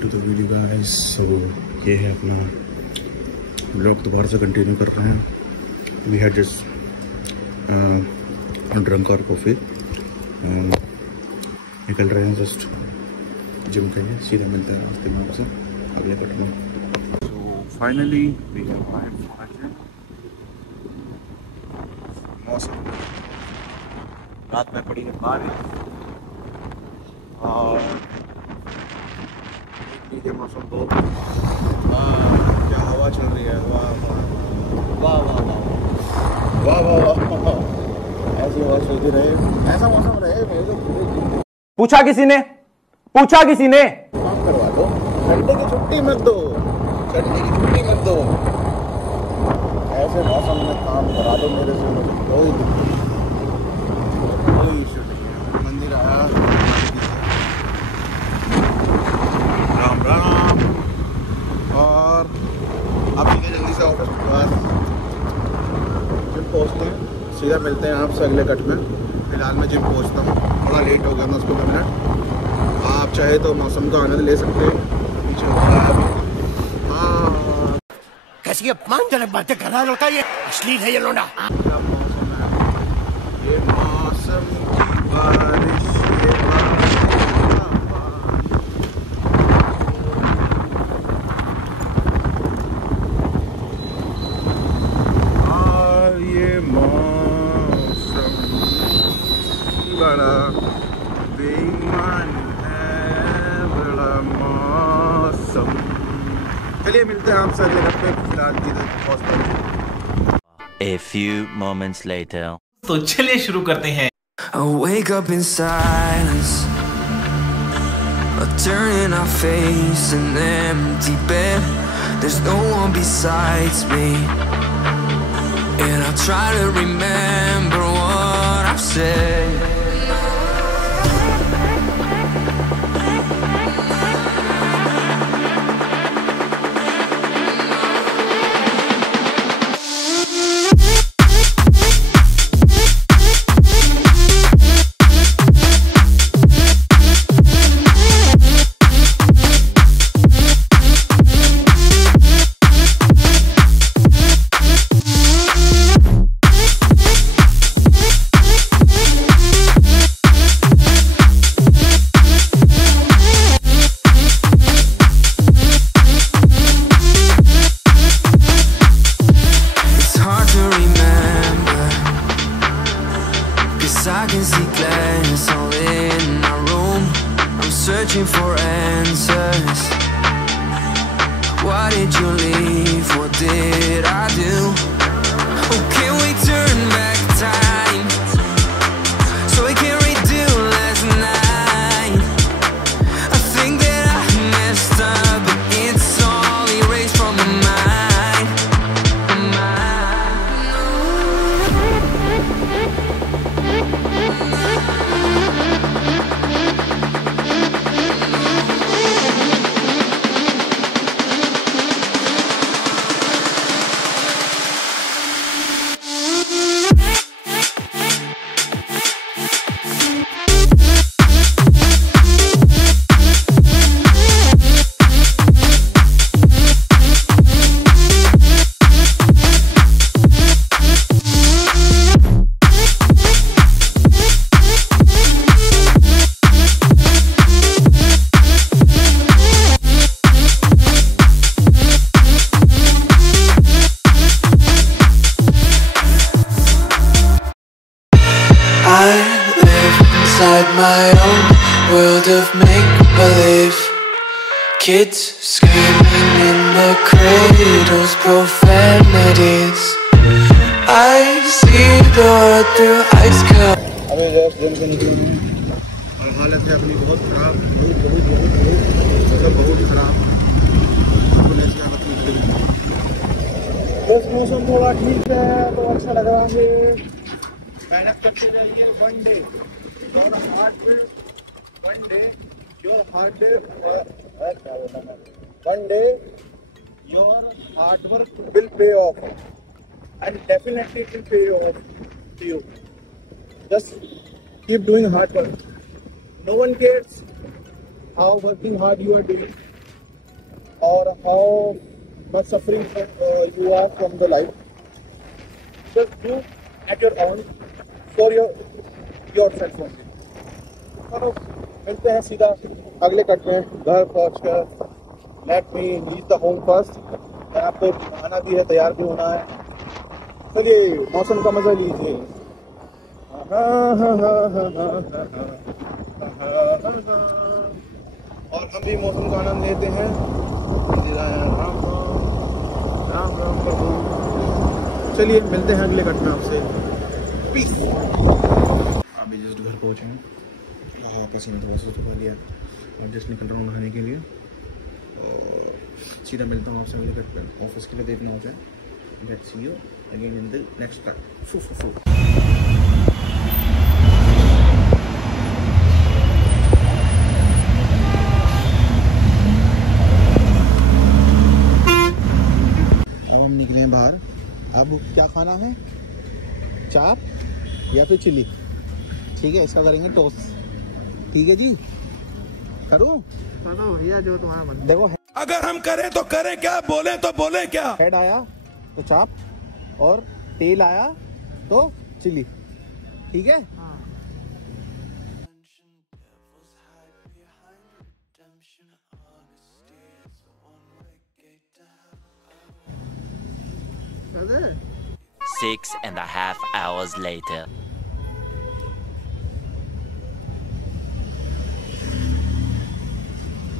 To the video guys. So ये है अपना ब्लॉग, दोबारा से कंटिन्यू कर रहे हैं। वी हैड जस्ट ड्रंक और कॉफ़ी। निकल रहे हैं जस्ट जिम के लिए। सीधे मिलते हैं रास्ते में आपसे अगले कट में। So finally we have arrived. मौसम रात में पड़ी है बारिश और ये मौसम बहुत क्या हवा चल रही है। वाह वाह वाह वाह वाह वाह वाह वाह, ऐसी हवा चलती रहे, ऐसा मौसम रहे। पूछा किसी ने काम करवा दो, संडे की छुट्टी मत दो, ऐसे मौसम में काम करा दो मेरे से। मुझे कोई दिक्कत नहीं, कोई इश्यू नहीं है। मंदिर आया, राम राम। और आप जल्दी से ऑफिस जिम पहुँचते हैं, सीधा मिलते हैं आपसे अगले कट में। फिलहाल मैं जिम पहुँचता हूँ, थोड़ा लेट हो गया 10-15 मिनट। आप चाहे तो मौसम का आनंद ले सकते हैं। पीछे हाँ, कैसी अपमानजनक बातें कर रहा है लड़का, ये अश्लील है ये लोंडा। क्या मौसम है ये, मौसम की बारिश और ये मौसम बड़ा बेईमान है, बड़ा मौसम। चलिए मिलते हैं आपसे अगले हफ्ते। फिलहाल A few moments later. तो चलिए शुरू करते हैं। I wake up in silence, turning our face an empty bed. There's no one besides me, and I try to remember what I've said. I can see glass all in my room. I'm searching for answers. Why did you leave? What did I do? Oh, can we turn back time so we can redo last night? I think that I messed up, but it's all erased from my mind. Inside my own world of make-believe, kids screaming in the cradles, profanities. I see the world through ice cups. अबे just gym से निकले हैं और हालत है अपनी बहुत खराब, बहुत खराब। अपने ऐसी हालत में निकले। बस मौसम थोड़ा ठीक है तो अच्छा लग रहा है। मेहनत करते जाइए। One day your hard work will pay off, and definitely it will pay off to you. Just keep doing hard work. No one cares how working hard you are doing. how much suffering you are from the life. Just do at your own for yourself only. चलो मिलते हैं सीधा अगले cut में घर पहुंचकर। Let me reach the home first. आपको आना भी है, तैयार भी होना है। चलिए मौसम का मजा लीजिए। और हम भी मौसम का आनंद लेते हैं। राम राम राम प्रभु। चलिए मिलते हैं अगले कट में आपसे। पीस। अभी जस्ट घर पहुंचे हैं। हाँ पसीना थोड़ा सा सुखा लिया और जस्ट निकल रहा हूँ नहाने के लिए और सीधा मिलता हूँ आपसे अगले कट पे। ऑफिस के लिए देखना होता है। Get see you again in the next cut. अब हम निकले हैं बाहर। अब क्या खाना है, चाप या फिर चिली? ठीक है, इसका करेंगे टोस्ट। ठीक है जी, करो भैया जो तुम्हारा मन। देखो अगर हम करें तो करें क्या, बोले तो बोले क्या। हेड आया तो चाप और तेल आया तो चिली। ठीक है चले। 6.5 hours later.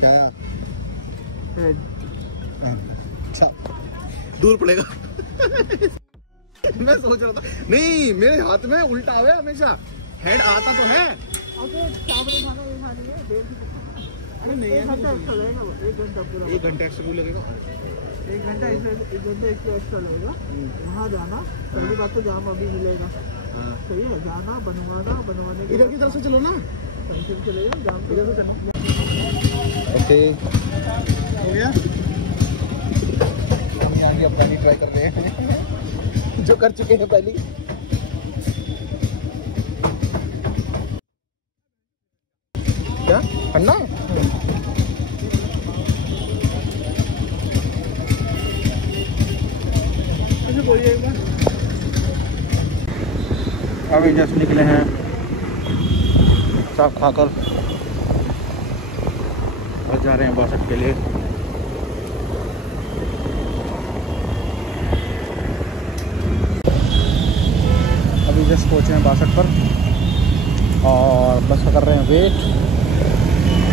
क्या दूर पड़ेगा। मैं सोच रहा था नहीं, मेरे हाथ में उल्टा हुआ है हमेशा। हेड आता तो है। अरे नहीं, 1 घंटा एक्स्ट्रा लगेगा। 1 घंटा एक्स्ट्रा लगेगा। वहाँ जाना, पहली बात तो जाम अभी मिलेगा। सही है, जाना बनवाने इधर की तरफ से चलो ना, चलेगा जाम इधर से चलो। ओके हो गया। हम यहाँ की अपनी ट्राई कर रहे हैं जो कर चुके हैं पहली। क्या अन्ना अभी जस्ट निकले हैं साफ खाकर और जा रहे हैं बस के लिए। अभी जस्ट पहुँचे हैं 62 पर और बस का कर रहे हैं वेट।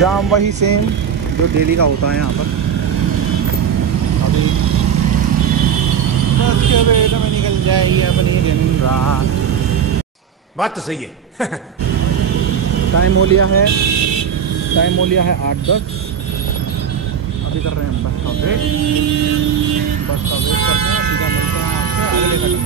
जाम वही सेम जो डेली का होता है यहाँ पर। अभी बस के वेट में निकल जाएगी अपनी दिन रात। बात तो सही है। टाइम हो लिया है 8:10। अभी कर रहे हैं बस का वेट करते हैं। सीधा मिलते हैं आपसे अगले घंटे में।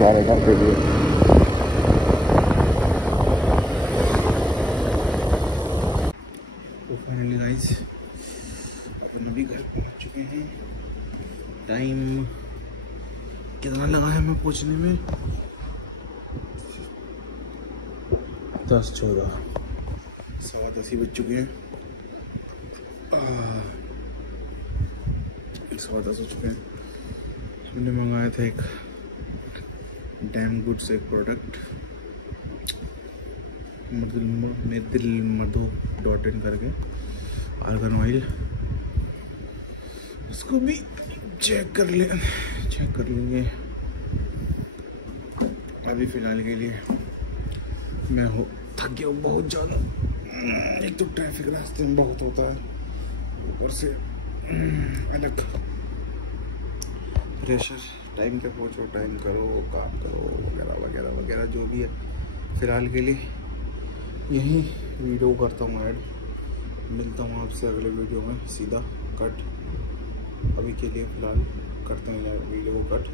सारे घर पे लिए तो फाइनली गाइस अपन अभी घर पहुंच चुके हैं। टाइम कितना लगा है हमें पहुंचने में? 10:14 10:15 बज चुके हैं। 10:15 हो चुके हैं। हमने मंगाया था एक डैम गुड से प्रोडक्ट merdil.in करके आर्गन ऑयल। उसको भी चेक कर लेंगे। अभी फिलहाल के लिए मैं थक गया हूँ बहुत ज़्यादा। एक तो ट्रैफिक रास्ते में बहुत होता है, ऊपर से अलग प्रेशर। टाइम पे पहुँचो, टाइम करो, काम करो, वगैरह वगैरह वगैरह जो भी है। फ़िलहाल के लिए यही वीडियो करता हूँ ऐड। मिलता हूँ आपसे अगले वीडियो में सीधा कट। अभी के लिए फ़िलहाल करते हैं वीडियो को कट।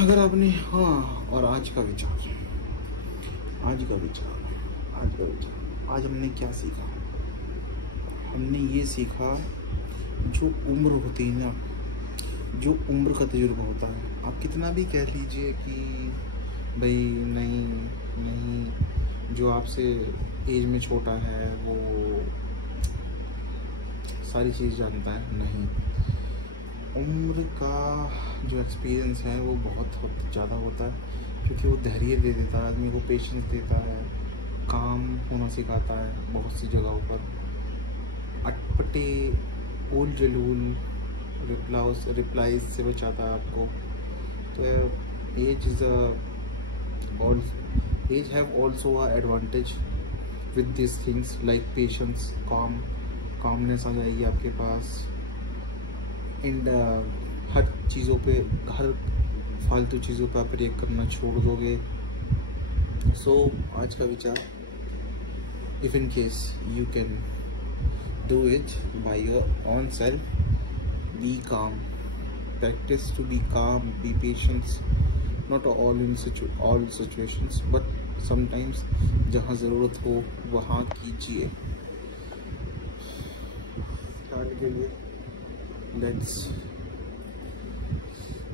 अगर आपने हाँ, और आज का विचार आज हमने क्या सीखा? हमने ये सीखा, जो उम्र होती है ना, जो उम्र का तजुर्बा होता है, आप कितना भी कह लीजिए कि भाई नहीं जो आपसे एज में छोटा है वो सारी चीज़ जानता है, नहीं। उम्र का जो एक्सपीरियंस है वो बहुत ज़्यादा होता है, क्योंकि वो धैर्य दे देता है आदमी को, पेशेंस देता है, काम होना सिखाता है बहुत सी जगहों पर। अटपटे उल जलूल रिप्लाइज से बचाता है आपको। तो as have also a advantage with this things like patience, calmness आ जाएगी आपके पास। एंड हर चीज़ों पे, हर फालतू चीज़ों पर आप रिएक्ट करना छोड़ दोगे। सो आज का विचार, if in case you can do it by your own self, be calm, practice to be calm, be patient, not all in all situations, but sometimes जहाँ ज़रूरत हो वहाँ कीजिए। स्टार्ट के लिए let's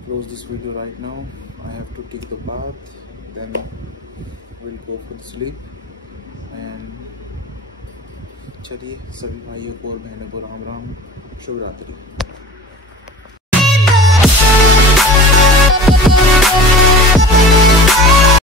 close this video right now. I have to take the bath, then we'll go for sleep। and चलिए सभी भाइयों को और बहनों को राम राम, शुभ रात्रि।